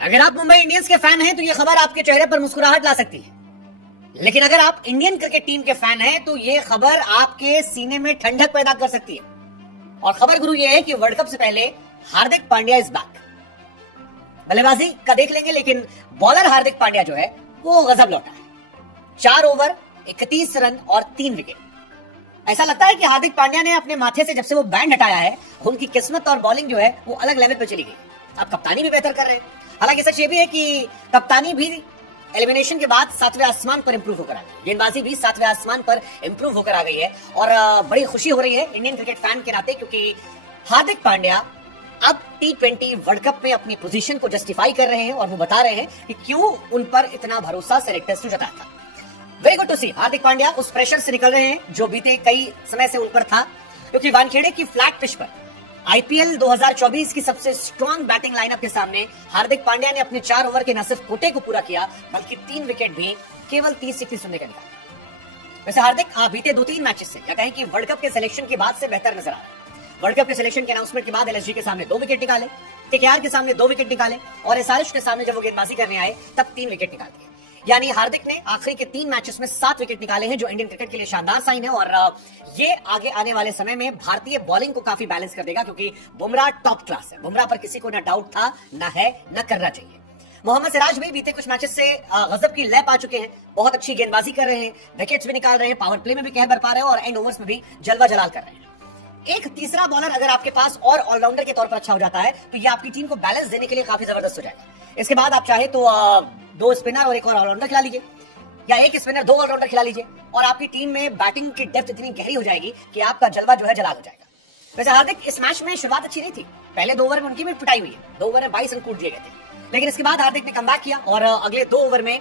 अगर आप मुंबई इंडियंस के फैन हैं तो ये खबर आपके चेहरे पर मुस्कुराहट ला सकती है, लेकिन अगर आप इंडियन क्रिकेट टीम के फैन हैं तो ये खबर आपके सीने में ठंडक पैदा कर सकती है। और खबर गुरु ये है कि वर्ल्ड कप से पहले हार्दिक पांड्या इज बैक। बल्लेबाजी का देख लेंगे, लेकिन बॉलर हार्दिक पांड्या जो है वो गजब लौटा है। 4 ओवर 31 रन और 3 विकेट। ऐसा लगता है कि हार्दिक पांड्या ने अपने माथे से जब से वो बैंड हटाया है, उनकी किस्मत और बॉलिंग जो है वो अलग लेवल पर चली गई। अब कप्तानी भी बेहतर कर रहे हैं। हालांकि सच ये भी है कि कप्तानी भी एलिमिनेशन के बाद 7वें आसमान पर इंप्रूव होकर आ गई, गेंदबाजी भी 7वें आसमान पर इंप्रूव होकर आ गई है। और बड़ी खुशी हो रही है इंडियन क्रिकेट फैन के नाते, क्योंकि हार्दिक पांड्या अब T20 वर्ल्ड कप में अपनी पोजीशन को जस्टिफाई कर रहे हैं और वो बता रहे हैं कि क्यों उन पर इतना भरोसा सेलेक्टर्स ने जताया था। वेरी गुड टू सी। हार्दिक पांड्या उस प्रेशर से निकल रहे हैं जो बीते कई समय से उन पर था, क्योंकि वानखेड़े की फ्लैट पिच पर आईपीएल 2024 की सबसे स्ट्रॉन्ग बैटिंग लाइनअप के सामने हार्दिक पांड्या ने अपने 4 ओवर के न सिर्फ कोटे को पूरा किया, बल्कि 3 विकेट भी केवल 30-31 रन के निकाले। वैसे हार्दिक बीते 2-3 मैचेस से या कहें कि वर्ल्ड कप के सिलेक्शन के बाद से बेहतर नजर आ रहा है। वर्ल्ड कप के सिलेक्शन के अनाउंसमेंट के बाद एलएसजी के सामने 2 विकेट निकाले, केकेआर के सामने 2 विकेट निकाले और एसआरएच के सामने जब वो गेंदबाजी करने आए तब 3 विकेट निकाल दिए। यानी हार्दिक ने आखिरी के 3 मैचेस में 7 विकेट निकाले हैं, जो इंडियन क्रिकेट के लिए शानदार साइन है। और ये आगे आने वाले समय में भारतीय बॉलिंग को काफी बैलेंस कर देगा, क्योंकि बुमराह टॉप क्लास है। बुमराह पर किसी को ना डाउट था, ना है, ना करना चाहिए। मोहम्मद सिराज भी बीते कुछ मैचेस से गजब की लय पा चुके हैं, बहुत अच्छी गेंदबाजी कर रहे हैं, विकेट्स भी निकाल रहे हैं, पावर प्ले में भी कहर बर पा रहे हैं और एंड ओवर्स में भी जलवा जलाल कर रहे हैं। एक तीसरा बॉलर अगर आपके पास और ऑलराउंडर के तौर पर अच्छा हो जाता है तो ये आपकी टीम को बैलेंस देने के लिए काफी जबरदस्त हो जाएगा। इसके बाद आप चाहे तो 2 स्पिनर और एक और ऑलराउंडर खिला लीजिए, या 1 स्पिनर 2 ऑलराउंडर खिला लीजिए, और आपकी टीम में बैटिंग की डेप्थ इतनी गहरी हो जाएगी कि आपका जलवा जो है जलाल हो जाएगा। वैसे हार्दिक इस मैच में शुरुआत अच्छी नहीं थी, पहले 2 ओवर में उनकी भी पिटाई हुई है, 2 ओवर में 22 रन कूट दिए गए थे, लेकिन इसके बाद हार्दिक ने कमबैक किया और अगले 2 ओवर में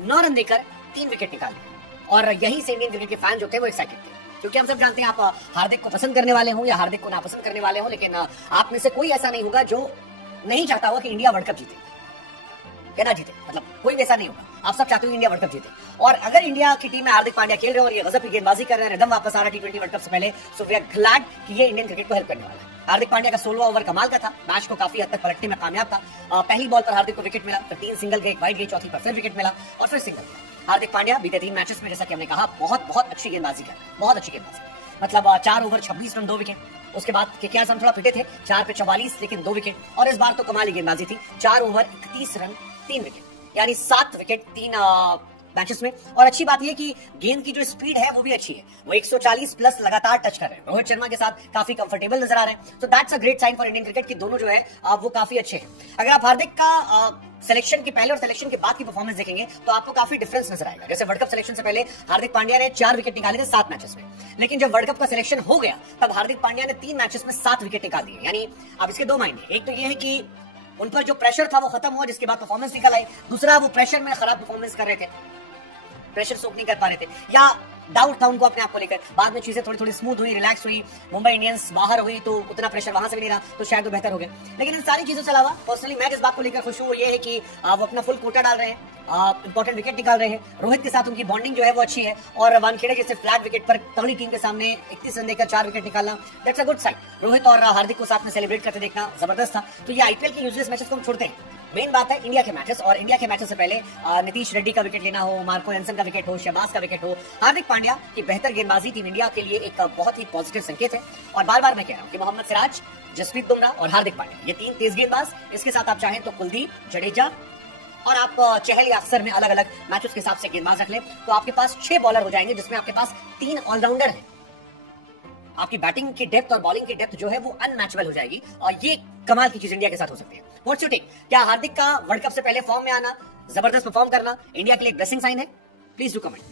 9 रन देकर 3 विकेट निकाल दिए। और यहीं से इंडियन क्रिकेट के फैन जो थे वो एक्साइटेड थे, क्योंकि हम सब जानते हैं आप हार्दिक को पसंद करने वाले हो या हार्दिक को नापसंद करने वाले हो, लेकिन आप में से कोई ऐसा नहीं होगा जो नहीं चाहता होगा कि इंडिया वर्ल्ड कप जीते या ना जीते। मतलब कोई भी ऐसा नहीं होगा, आप सब चाहते हो इंडिया वर्ल्ड कप जीते। और अगर इंडिया की टीम में हार्दिक पांड्या खेल रहे हैं और ये गजब की गेंदबाजी कर रहे हैं, रिदम वापस आ रहा है T20 वर्ल्ड कप से पहले, सो वी आर ग्लैड कि ये इंडियन क्रिकेट को हेल्प करने वाला है। हार्दिक पांड्या का 16वां ओवर कमाल का था, मैच को काफी हद तक पलटने में कामयाब था। पहली बॉल पर हार्दिक को विकेट मिला, फिर 3 सिंगल गए, 1 वाइड गई, चौथी पर फिर विकेट मिला और फिर सिंगल गया। हार्दिक पांड्या बीते 3 मैचेस में, जैसा कि हमने कहा, बहुत अच्छी गेंदबाजी कर, बहुत अच्छी गेंदबाजी। मतलब 4 ओवर 26 रन 2 विकेट। उसके बाद केकेआर से हम थोड़ा पिटे थे, 4 पे 44 लेकिन 2 विकेट। और इस बार तो कमाल की गेंदबाजी थी, 4 ओवर 31 रन 3 विकेट, यानी 7 विकेट 3 मैचेस में। और अच्छी बात यह कि गेंद की जो स्पीड है वो भी अच्छी है, वो 140 प्लस लगातार टच कर रहे हैं। रोहित शर्मा के साथ काफी कंफर्टेबल नजर आ रहे हैं, तो that's a great sign for Indian cricket कि दोनों जो है वो काफी अच्छे हैं। अगर आप हार्दिक का सिलेक्शन के पहले और सिलेक्शन के बाद की परफॉर्मेंस देखेंगे तो आपको काफी डिफरेंस नजर आएगा। जैसे वर्ल्ड कप सिलेक्शन से पहले हार्दिक पांड्या ने 4 विकेट निकाले थे 7 मैचेस में, लेकिन जब वर्ल्ड कप का सिलेक्शन हो गया तब हार्दिक पांड्या ने 3 मैचेस में 7 विकेट निकाल दिए। यानी अब इसके 2 मायने, एक तो ये है कि उन पर जो प्रेशर था वो खत्म हुआ, जिसके बाद परफॉर्मेंस निकल आई। दूसरा, वो प्रेशर में खराब परफॉर्मेंस कर रहे थे, प्रेशर सोक नहीं कर पा रहे थे, या डाउट था उनको अपने आप को लेकर। बाद में चीजें थोड़ी थोड़ी स्मूथ हुई, रिलैक्स हुई, मुंबई इंडियंस बाहर हुई तो उतना प्रेशर वहां से भी नहीं रहा, तो शायद वो बेहतर हो गया। लेकिन इन सारी चीजों से अलावा पर्सनली मैं जिस बात को लेकर खुश हूं वो ये है कि वो अपना फुल कोटा डाल रहे हैं, इंपॉर्टेंट विकेट निकाल रहे हैं। रोहित के साथ उनकी बॉन्डिंग जो है वो अच्छी है, और वानखेड़े जैसे फ्लैट विकेट पर तगड़ी टीम के सामने 31 रन देकर 4 विकेट निकालना, that's a good sign. Rohit और हार्दिक को साथ में सेलिब्रेट करते देखना जबरदस्त था। तो ये आईपीएल के यूजलेस मैचेस को हम छोड़ते हैं, मेन बात है इंडिया के मैचेस। और इंडिया के मैचेस से पहले नीतीश रेड्डी का विकेट लेना हो, मार्को एंसन का विकेट हो, शहबाज का विकेट हो, हार्दिक पांड्या की बेहतर गेंदबाजी टीम इंडिया के लिए एक बहुत ही पॉजिटिव संकेत है। और बार बार मैं कह रहा हूं कि मोहम्मद सिराज, जसप्रीत बुमराह और हार्दिक पांड्या, ये 3 तेज गेंदबाज, इसके साथ आप चाहें तो कुलदीप, जडेजा और आप चहल या अक्सर में अलग अलग मैचेस के हिसाब से गेंदबाज रख ले तो आपके पास 6 बॉलर हो जाएंगे, जिसमें आपके पास 3 ऑलराउंडर हैं। आपकी बैटिंग की डेप्थ और बॉलिंग की डेप्थ जो है वो अनमैचेबल हो जाएगी, और ये कमाल की चीज इंडिया के साथ हो सकती है। What's your take? क्या हार्दिक का वर्ल्ड कप से पहले फॉर्म में आना, जबरदस्त परफॉर्म करना इंडिया के लिए एक ब्लेसिंग साइन है? Please do comment.